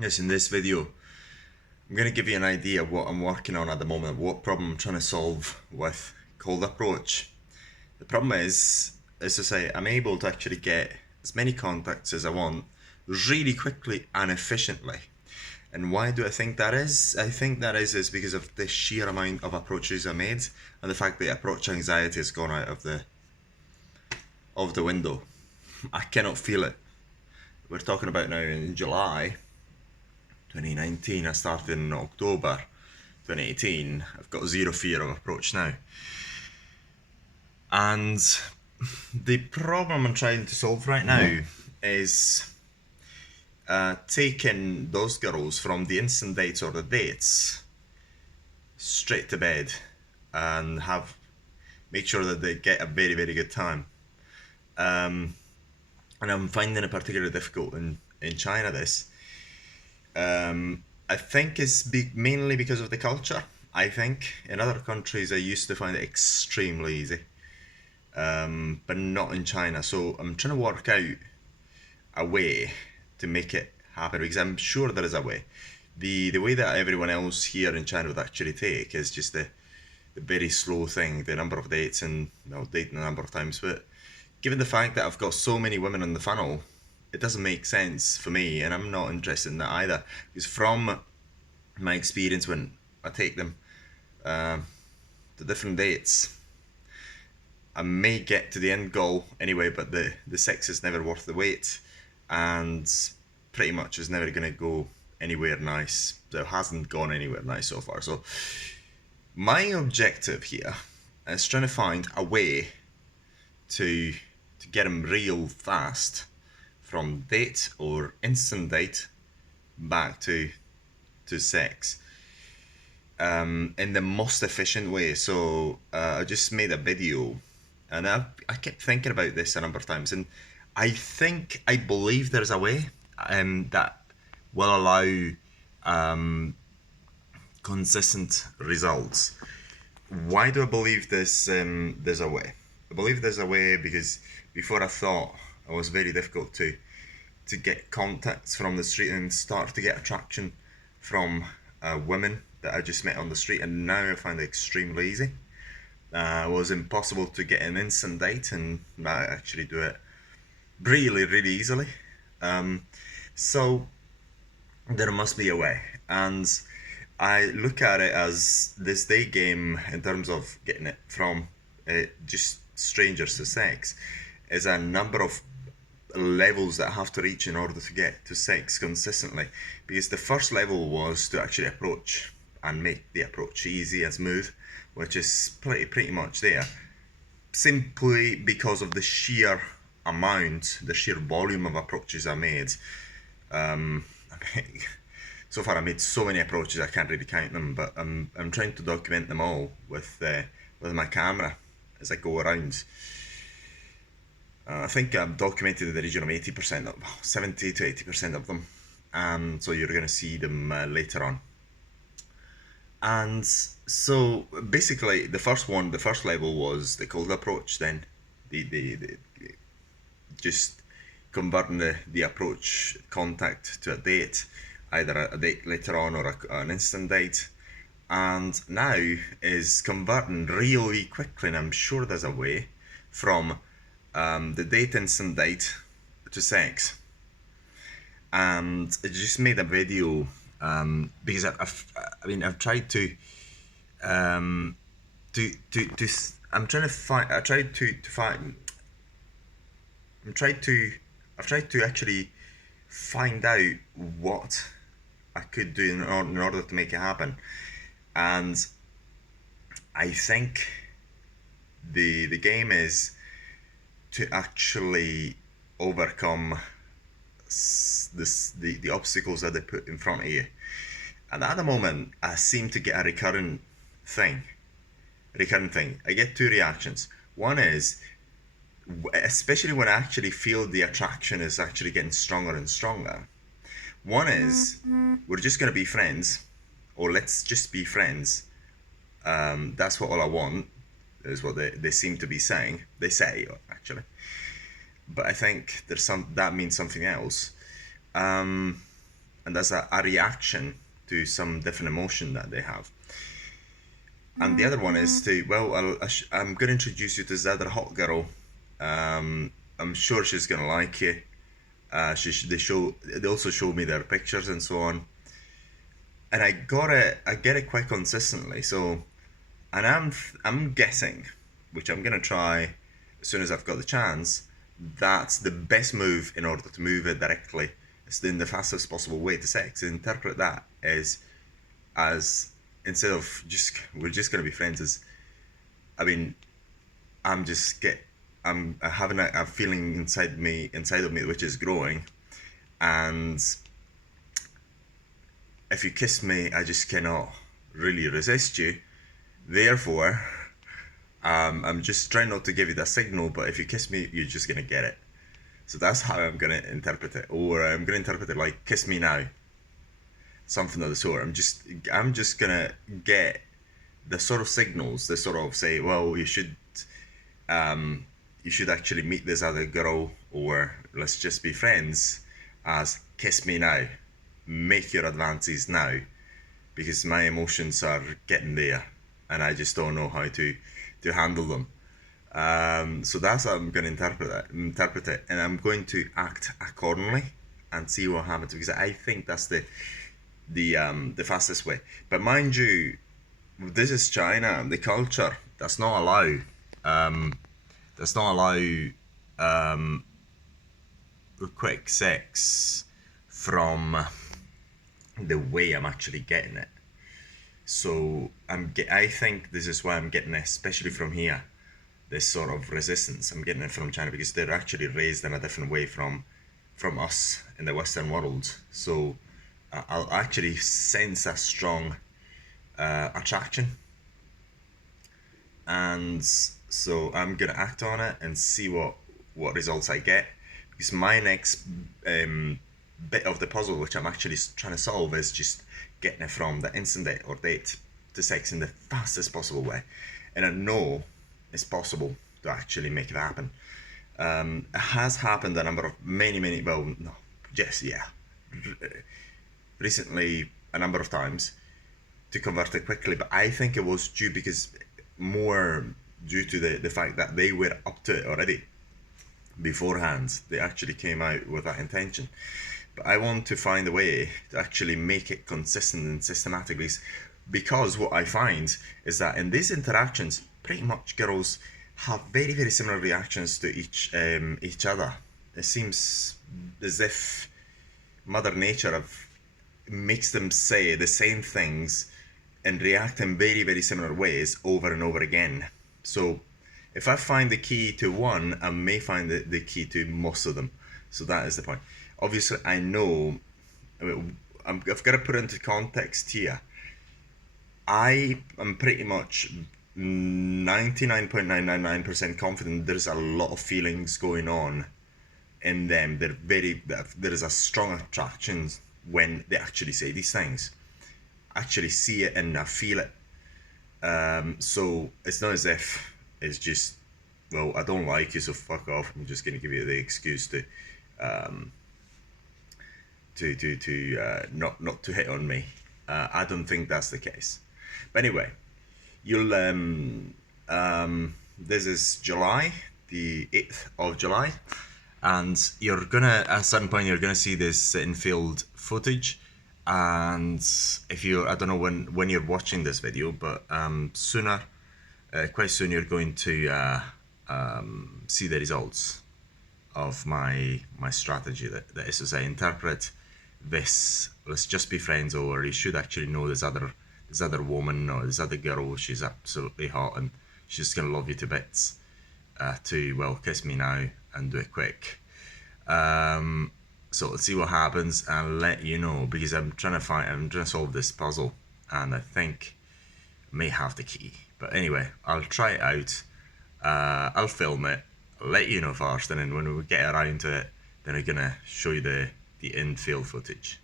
Yes, in this video, I'm going to give you an idea of what I'm working on at the moment, what problem I'm trying to solve with cold approach. The problem is, as I say, I'm able to actually get as many contacts as I want really quickly and efficiently. And why do I think that is? I think that is because of the sheer amount of approaches I made and the fact that approach anxiety has gone out of the window. I cannot feel it. We're talking about now in July 2019. I started in October 2018. I've got zero fear of approach now. And the problem I'm trying to solve right now is taking those girls from the instant dates or the dates straight to bed and make sure that they get a very, very good time. And I'm finding it particularly difficult in China. This I think is mainly because of the culture. I think in other countries I used to find it extremely easy, but not in China. So I'm trying to work out a way to make it happen because I'm sure there is a way. The way that everyone else here in China would actually take is just the very slow thing, the number of dates and dating a number of times. But given the fact that I've got so many women in the funnel, it doesn't make sense for me, and I'm not interested in that either. Because from my experience when I take them to different dates, I may get to the end goal anyway, but the sex is never worth the wait, and pretty much is never going to go anywhere nice. So it hasn't gone anywhere nice so far. So my objective here is trying to find a way to get them real fast from date or instant date back to sex in the most efficient way. So I just made a video, and I kept thinking about this a number of times, and I believe there's a way that will allow consistent results. Why do I believe this? There's a way. I believe there's a way because before I thought it was very difficult to get contacts from the street and start to get attraction from women that I just met on the street, and now I find it extremely easy. It was impossible to get an instant date, and I actually do it really, really easily. So there must be a way, and I look at it as this day game in terms of getting it from just strangers to sex is a number of levels that I have to reach in order to get to sex consistently. Because the first level was to actually approach and make the approach easy and smooth, which is pretty much there, simply because of the sheer amount, the sheer volume of approaches I made. I mean, so far I made so many approaches I can't really count them, but I'm trying to document them all with my camera as I go around. I think I've documented in the region of 80% of 70 to 80% of them, so you're going to see them later on. And so basically, the first level was the cold approach. Then the just converting the approach contact to a date, either a date later on or an instant date. And now is converting really quickly, and I'm sure there's a way from the date instant date to sex. And I just made a video because I've tried to I'm trying to find I tried to find I'm tried to I've tried to actually find out what I could do in order to make it happen, and I think the game is to actually overcome the obstacles that they put in front of you. And at the moment, I seem to get a thing. Recurrent thing. I get two reactions. One is, especially when I actually feel the attraction is actually getting stronger and stronger. One is, we're just going to be friends, or let's just be friends. That's what all I want, is what they seem to be saying. They say, actually. But I think that means something else. and that's a reaction to some different emotion that they have. And the other one is to, well, I'm going to introduce you to this other hot girl. I'm sure she's going to like you. They also show me their pictures and so on, and I get it quite consistently. So, and I'm guessing, which I'm gonna try as soon as I've got the chance. That's the best move in order to move it directly. It's in the fastest possible way to sex. Interpret that as instead of just we're just gonna be friends. As I mean, I'm just get I'm having a feeling inside of me which is growing, and if you kiss me, I just cannot really resist you. Therefore, I'm just trying not to give you that signal, but if you kiss me, you're just gonna get it. So that's how I'm gonna interpret it, or I'm gonna interpret it like "kiss me now," something of the sort. I'm just gonna get the sort of signals, the sort of say, well, you should actually meet this other girl, or let's just be friends, as "kiss me now," make your advances now, because my emotions are getting there, and I just don't know how to handle them. So that's how I'm going to interpret it, and I'm going to act accordingly and see what happens, because I think that's the fastest way. But mind you, this is China. The culture does not allow does not allow quick sex from the way I'm actually getting it. So I think this is why I'm getting it, especially from here, this sort of resistance. I'm getting it from China because they're actually raised in a different way from us in the Western world. So I'll actually sense a strong attraction, and so I'm gonna act on it and see what results I get. Because my next bit of the puzzle, which I'm actually trying to solve, is just getting it from the instant date or date to sex in the fastest possible way. And I know it's possible to actually make it happen. It has happened a number of many, well, no, yes, yeah, recently a number of times to convert it quickly, but I think it was more due to the fact that they were up to it already beforehand. They actually came out with that intention. But I want to find a way to actually make it consistent and systematically, because what I find is that in these interactions, pretty much girls have very similar reactions to each other. It seems as if Mother Nature makes them say the same things and react in very similar ways over and over again. So if I find the key to one, I may find the key to most of them. So that is the point. Obviously, I know, I've got to put into context here. I am pretty much 99.999% confident there's a lot of feelings going on in them. There is a strong attraction when they actually say these things. Actually see it and I feel it. So it's not as if it's just, well, I don't like you, so fuck off. I'm just going to give you the excuse to not to hit on me. I don't think that's the case. But anyway, you'll this is July, the 8th of July, and you're gonna at a certain point you're gonna see this infield footage. And if you, I don't know when you're watching this video, but quite soon you're going to see the results of my strategy. That is to say, interpret this. Let's just be friends, or you should actually know this other woman or this other girl. She's absolutely hot and she's gonna love you to bits. To, well, kiss me now and do it quick. So let's see what happens and let you know, because I'm trying to solve this puzzle, and I think I may have the key. But anyway, I'll try it out. I'll film it. I'll let you know first, and then when we get around to it, then I'm gonna show you the infield footage.